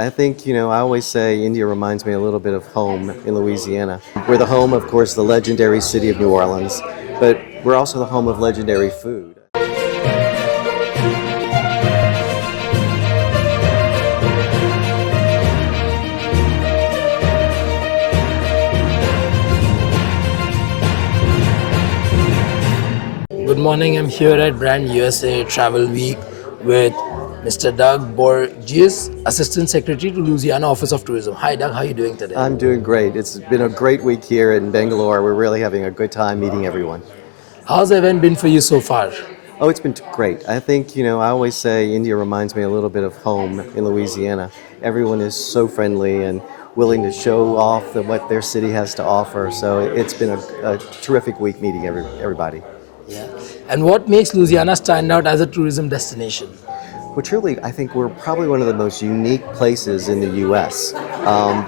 I think, I always say India reminds me a little bit of home in Louisiana. We're the home, of course, the legendary city of New Orleans, but we're also the home of legendary food. Good morning. I'm here at Brand USA Travel Week with Mr. Doug Bourgeois, Assistant Secretary to Louisiana Office of Tourism. Hi, Doug. How are you doing today? I'm doing great. It's been a great week here in Bangalore. We're really having a good time meeting everyone. How's the event been for you so far? Oh, it's been great. I think, I always say India reminds me a little bit of home in Louisiana. Everyone is so friendly and willing to show off what their city has to offer. So it's been a terrific week meeting everybody. Yeah. And what makes Louisiana stand out as a tourism destination? Well, truly, I think we're probably one of the most unique places in the U.S.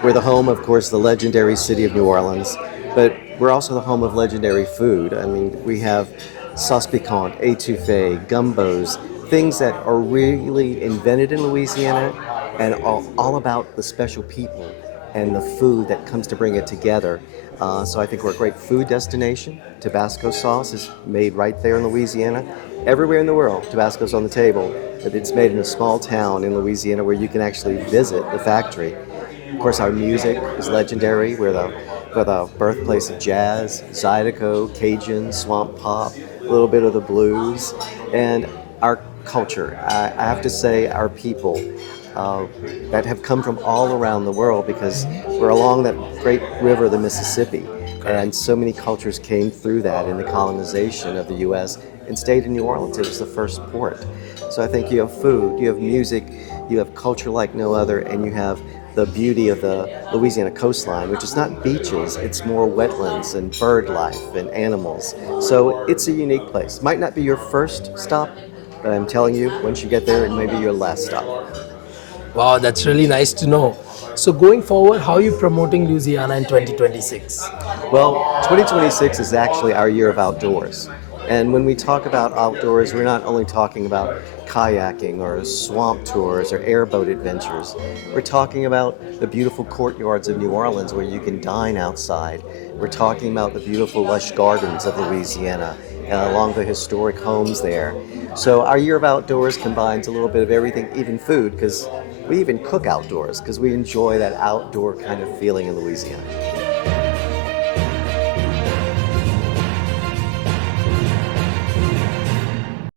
We're the home, of course, the legendary city of New Orleans, but we're also the home of legendary food. I mean, we have sauce piquante, etouffee, gumbos, things that are really invented in Louisiana and all about the special people and the food that comes to bring it together. So I think we're a great food destination. Tabasco sauce is made right there in Louisiana. Everywhere in the world, Tabasco's on the table, but it's made in a small town in Louisiana where you can actually visit the factory. Of course, our music is legendary. We're the birthplace of jazz, Zydeco, Cajun, swamp pop, a little bit of the blues, and our culture. I have to say, our people that have come from all around the world because we're along that great river, the Mississippi, and so many cultures came through that in the colonization of the U.S. and stayed in New Orleans. It was the first port. So I think you have food, you have music, you have culture like no other, and you have the beauty of the Louisiana coastline, which is not beaches, it's more wetlands and bird life and animals. So it's a unique place. Might not be your first stop, but I'm telling you, once you get there, it may be your last stop. Wow, that's really nice to know. So going forward, how are you promoting Louisiana in 2026? Well, 2026 is actually our year of outdoors. And when we talk about outdoors, we're not only talking about kayaking or swamp tours or airboat adventures. We're talking about the beautiful courtyards of New Orleans where you can dine outside. We're talking about the beautiful lush gardens of Louisiana along the historic homes there. So our year of outdoors combines a little bit of everything, even food, because we even cook outdoors because we enjoy that outdoor kind of feeling in Louisiana.